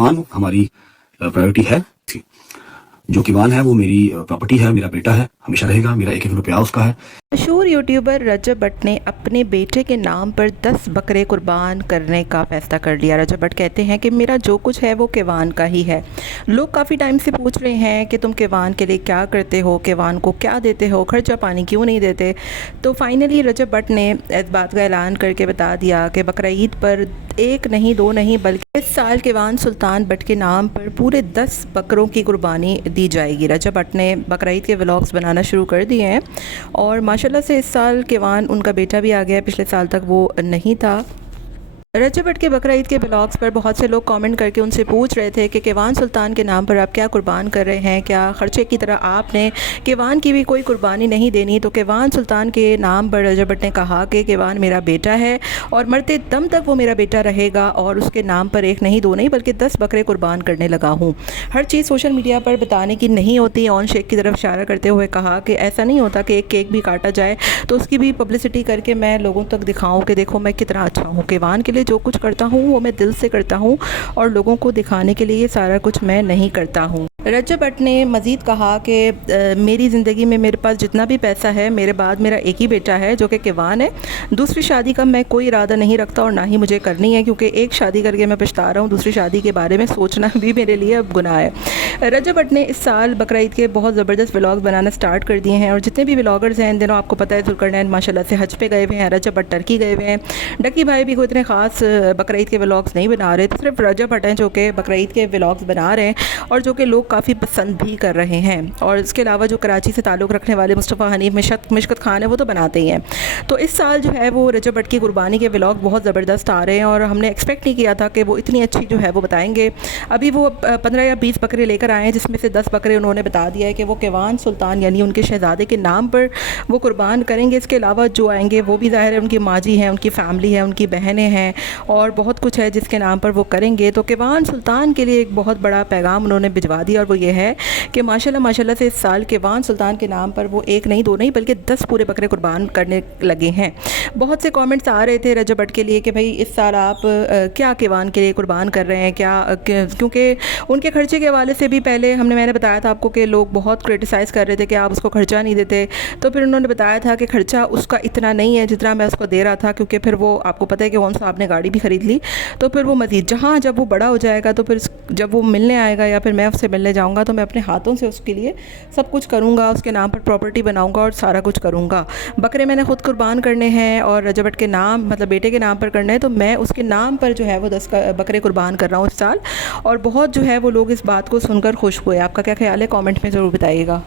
कीवान हमारी प्रायोरिटी है। जो कीवान है वो मेरी प्रॉपर्टी है, मेरा बेटा है, हमेशा रहेगा, मेरा एक एक रुपया उसका है। मशहूर यूट्यूबर रजब भट्ट ने अपने बेटे के नाम पर 10 बकरे कुर्बान करने का फैसला कर लिया। रजब भट्ट कहते हैं कि मेरा जो कुछ है वो कीवान का ही है। लोग काफ़ी टाइम से पूछ रहे हैं कि तुम कीवान के लिए क्या करते हो, कीवान को क्या देते हो, खर्चा पानी क्यों नहीं देते। तो फाइनली रजब भट्ट ने इस बात का ऐलान करके बता दिया कि बकरा ईद पर 1 नहीं 2 नहीं बल्कि इस साल कीवान सुल्तान भट्ट के नाम पर पूरे 10 बकरों की कुर्बानी दी जाएगी। रजब भट्ट ने बकरा ईद के व्लॉग्स बनाना शुरू कर दिए हैं और माशाल्लाह से इस साल कीवान उनका बेटा भी आ गया है, पिछले साल तक वो नहीं था। रजब भट्ट के बकरा ईद के ब्लॉग्स पर बहुत से लोग कमेंट करके उनसे पूछ रहे थे कि कीवान सुल्तान के नाम पर आप क्या कुर्बान कर रहे हैं, क्या खर्चे की तरह आपने कीवान की भी कोई कुर्बानी नहीं देनी। तो कीवान सुल्तान के नाम पर रजब भट्ट ने कहा कि कीवान मेरा बेटा है और मरते दम तक वो मेरा बेटा रहेगा और उसके नाम पर 1 नहीं 2 नहीं बल्कि 10 बकरे कुर्बान करने लगा हूँ। हर चीज़ सोशल मीडिया पर बताने की नहीं होती। ऑन शेख की तरफ इशारा करते हुए कहा कि ऐसा नहीं होता कि एक केक भी काटा जाए तो उसकी भी पब्लिसिटी करके मैं लोगों तक दिखाऊँ कि देखो मैं कितना अच्छा हूँ। कीवान के लिए जो कुछ करता हूँ वो मैं दिल से करता हूँ और लोगों को दिखाने के लिए सारा कुछ मैं नहीं करता हूँ। रजब भट्ट ने मज़ीद कहा कि मेरी ज़िंदगी में मेरे पास जितना भी पैसा है, मेरे बाद मेरा एक ही बेटा है जो कि कीवान है। दूसरी शादी का मैं कोई इरादा नहीं रखता और ना ही मुझे करनी है, क्योंकि एक शादी करके मैं पछता रहा हूँ। दूसरी शादी के बारे में सोचना भी मेरे लिए अब गुनाह है। रजब भट्ट ने इस साल बकरा ईद के बहुत ज़बरदस्त व्लॉग बनाना स्टार्ट कर दिए हैं और जितने भी व्लॉगर्स हैं इन दिनों आपको पता है जुल्करनैन माशाल्लाह से हज पे गए हुए हैं, रजब भट्ट टर्की गए हुए हैं। डकी भाई भी कोई इतने ख़ास बकरा ईद के व्लॉग्स नहीं बना रहे, तो सिर्फ रजब भट्ट हैं जो कि बकरा ईद के व्लॉग्स बना रहे हैं और जो कि लोग काफ़ी पसंद भी कर रहे हैं। और इसके अलावा जो कराची से ताल्लुक़ रखने वाले मुस्तफ़ा हनीफ मिशकत खान है वो तो बनाते ही हैं। तो इस साल जो है वो रजब भट्ट की कुर्बानी के व्लॉग बहुत ज़बरदस्त आ रहे हैं और हमने एक्सपेक्ट नहीं किया था कि वो इतनी अच्छी जो है वो बताएंगे। अभी वो 15 या 20 बकरे लेकर आए हैं, जिसमें से 10 बकरे उन्होंने बता दिया है कि वो कीवान सुल्तान यानी उनके शहज़ादे के नाम पर वो कुर्बान करेंगे। इसके अलावा जो आएंगे वो भी ज़ाहिर है उनकी माजी हैं, उनकी फ़ैमिली है, उनकी बहनें हैं और बहुत कुछ है जिसके नाम पर वो करेंगे। तो कीवान सुल्तान के लिए एक बहुत बड़ा पैगाम उन्होंने भिजवा दिया और वो ये है कि माशाल्लाह से इस साल कीवान सुल्तान के नाम पर वो 1 नहीं 2 नहीं बल्कि 10 पूरे बकरे कुर्बान करने लगे हैं। बहुत से कमेंट्स आ रहे थे रजब भट्ट के लिए कि भाई इस साल आप क्या कीवान के लिए कुर्बान कर रहे हैं, क्या क्योंकि उनके खर्चे के हवाले से भी पहले मैंने बताया था आपको कि लोग बहुत क्रिटिसाइज़ कर रहे थे कि आप उसको खर्चा नहीं देते। तो फिर उन्होंने बताया था कि खर्चा उसका इतना नहीं है जितना मैं उसको दे रहा था, क्योंकि फिर वो आपको पता है कि ओम साहब ने गाड़ी भी ख़रीद ली। तो फिर वो मज़ीद जब वो बड़ा हो जाएगा तो फिर जब वो मिलने आएगा या फिर मैं उससे मिलने जाऊँगा तो मैं अपने हाथों से उसके लिए सब कुछ करूँगा, उसके नाम पर प्रॉपर्टी बनाऊँगा और सारा कुछ करूँगा। बकरे मैंने ख़ुद कुर्बान करने हैं और रजब भट्ट के नाम मतलब बेटे के नाम पर करने हैं, तो मैं उसके नाम पर जो है वो 10 बकरे कुर्बान कर रहा हूँ इस साल। और बहुत जो है वो लोग इस बात को सुनकर खुश हुए। आपका क्या ख्याल है, कमेंट में ज़रूर बताइएगा।